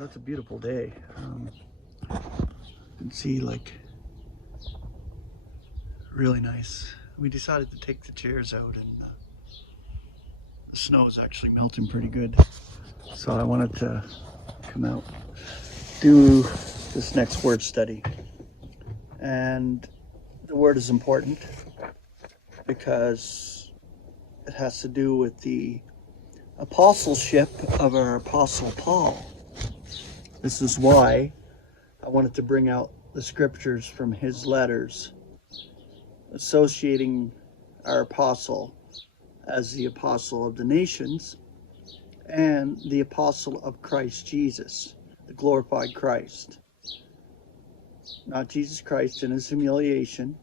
So it's a beautiful day. You can see, like, really nice. We decided to take the chairs out, and the snow is actually melting pretty good. So I wanted to come out, do this next word study. And the word is important because it has to do with the apostleship of our Apostle Paul. This is why I wanted to bring out the scriptures from his letters, associating our apostle as the apostle of the nations and the apostle of Christ Jesus, the glorified Christ. Not Jesus Christ in his humiliation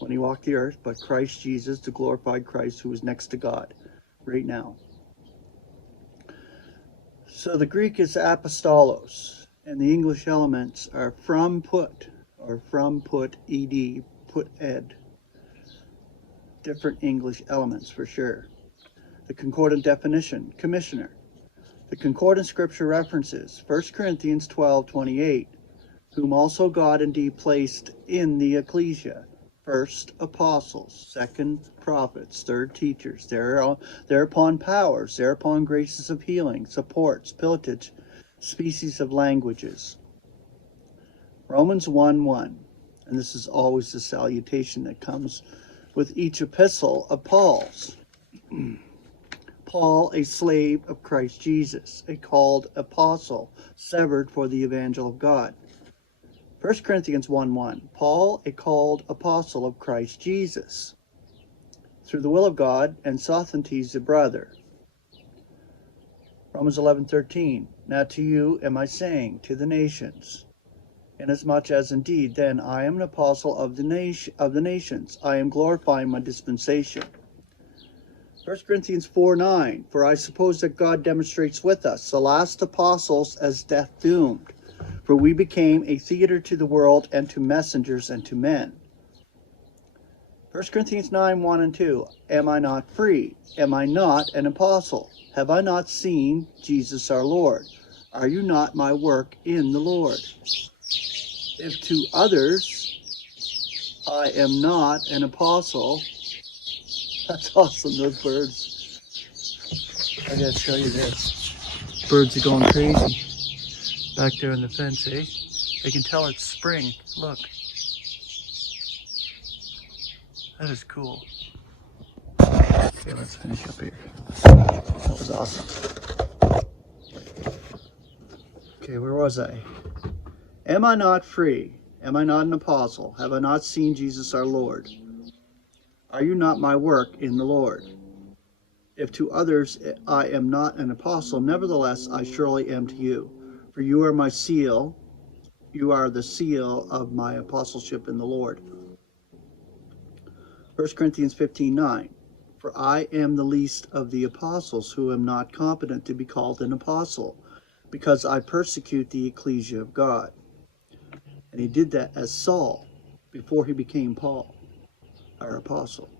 when he walked the earth, but Christ Jesus, the glorified Christ, who is next to God right now. So the Greek is apostolos, and the English elements are from put, or from put ed, put ed. Different English elements for sure. The concordant definition, commissioner. The concordant scripture references 1 Corinthians 12:28, whom also God indeed placed in the ecclesia. First, apostles, second, prophets, third, teachers, thereupon powers, thereupon graces of healing, supports, pilotage, species of languages. Romans 1:1, and this is always the salutation that comes with each epistle of Paul's. Paul, a slave of Christ Jesus, a called apostle, severed for the evangel of God. 1 Corinthians 1:1, Paul, a called apostle of Christ Jesus, through the will of God, and Sosthenes, the brother. Romans 11:13, now to you am I saying, to the nations, inasmuch as indeed then I am an apostle of the nations, I am glorifying my dispensation. 1 Corinthians 4:9, for I suppose that God demonstrates with us, the last apostles, as death doomed. For we became a theater to the world, and to messengers, and to men. 1 Corinthians 9:1 and 2, am I not free? Am I not an apostle? Have I not seen Jesus our Lord? Are you not my work in the Lord? If to others I am not an apostle, that's awesome, those birds. I gotta show you this. Birds are going crazy back there in the fence, eh? They can tell it's spring. Look. That is cool. Okay, let's finish up here. That was awesome. Okay, where was I? Am I not free? Am I not an apostle? Have I not seen Jesus our Lord? Are you not my work in the Lord? If to others I am not an apostle, nevertheless I surely am to you. For you are my seal. You are the seal of my apostleship in the Lord. 1 Corinthians 15:9, for I am the least of the apostles, who am not competent to be called an apostle, because I persecute the ecclesia of God. And he did that as Saul, before he became Paul, our apostle.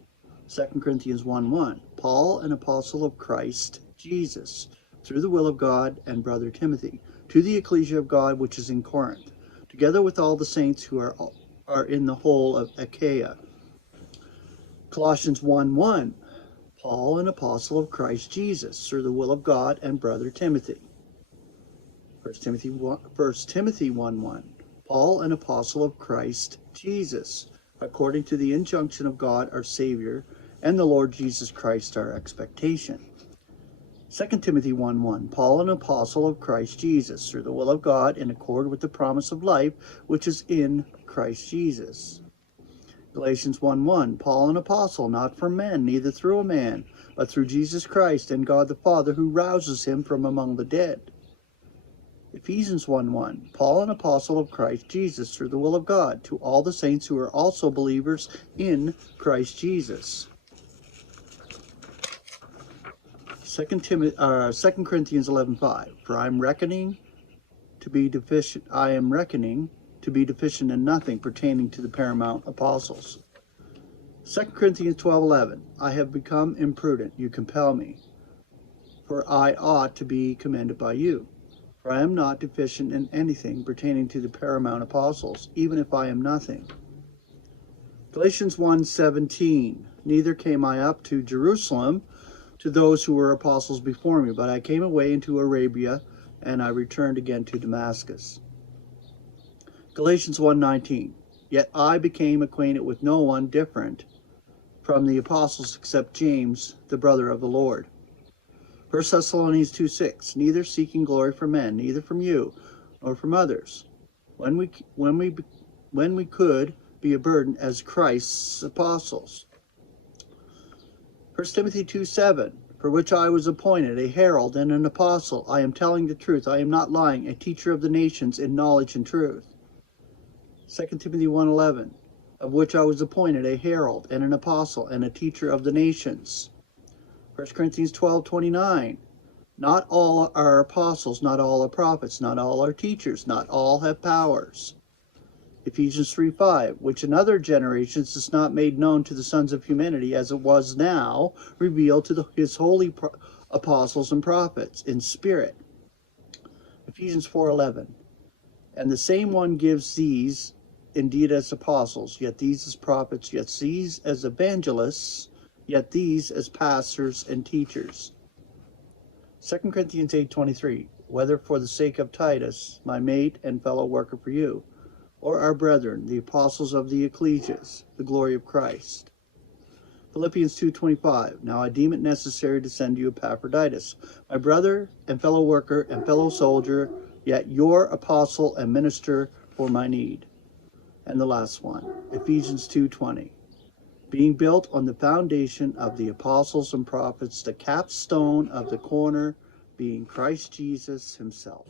2 Corinthians 1:1, Paul, an apostle of Christ Jesus, through the will of God, and brother Timothy, to the ecclesia of God which is in Corinth, together with all the saints who are in the whole of Achaia. Colossians 1:1, Paul, an apostle of Christ Jesus, through the will of God, and brother Timothy. 1 Timothy 1:1, Paul, an apostle of Christ Jesus, according to the injunction of God our Savior, and the Lord Jesus Christ our expectation. 2 Timothy 1:1, Paul, an apostle of Christ Jesus, through the will of God, in accord with the promise of life which is in Christ Jesus. Galatians 1:1, Paul, an apostle, not from men, neither through a man, but through Jesus Christ and God the Father, who rouses him from among the dead. Ephesians 1:1, Paul, an apostle of Christ Jesus, through the will of God, to all the saints who are also believers in Christ Jesus. 2 Corinthians 11:5, for I am reckoning to be deficient in nothing pertaining to the paramount apostles. 2 Corinthians 12:11, I have become imprudent, you compel me, for I ought to be commended by you. For I am not deficient in anything pertaining to the paramount apostles, even if I am nothing. Galatians 1:17. Neither came I up to Jerusalem to those who were apostles before me, but I came away into Arabia, and I returned again to Damascus. Galatians 1:19. Yet I became acquainted with no one different from the apostles except James, the brother of the Lord. 1 Thessalonians 2:6. Neither seeking glory from men, neither from you, nor from others, when we could be a burden as Christ's apostles. 1 Timothy 2:7. For which I was appointed a herald and an apostle. I am telling the truth, I am not lying, a teacher of the nations in knowledge and truth. 2 Timothy 1:11. Of which I was appointed a herald and an apostle and a teacher of the nations. 1 Corinthians 12:29. Not all are apostles, not all are prophets, not all are teachers, not all have powers. Ephesians 3:5. Which in other generations is not made known to the sons of humanity, as it was now revealed to his holy apostles and prophets in spirit. Ephesians 4:11. And the same one gives these indeed as apostles, yet these as prophets, yet these as evangelists, yet these as pastors and teachers. 2 Corinthians 8:23. Whether for the sake of Titus, my mate and fellow worker for you, or our brethren, the apostles of the ecclesias, the glory of Christ. Philippians 2:25. Now I deem it necessary to send you Epaphroditus, my brother and fellow worker and fellow soldier, yet your apostle and minister for my need. And the last one, Ephesians 2:20. Being built on the foundation of the apostles and prophets, the capstone of the corner being Christ Jesus himself.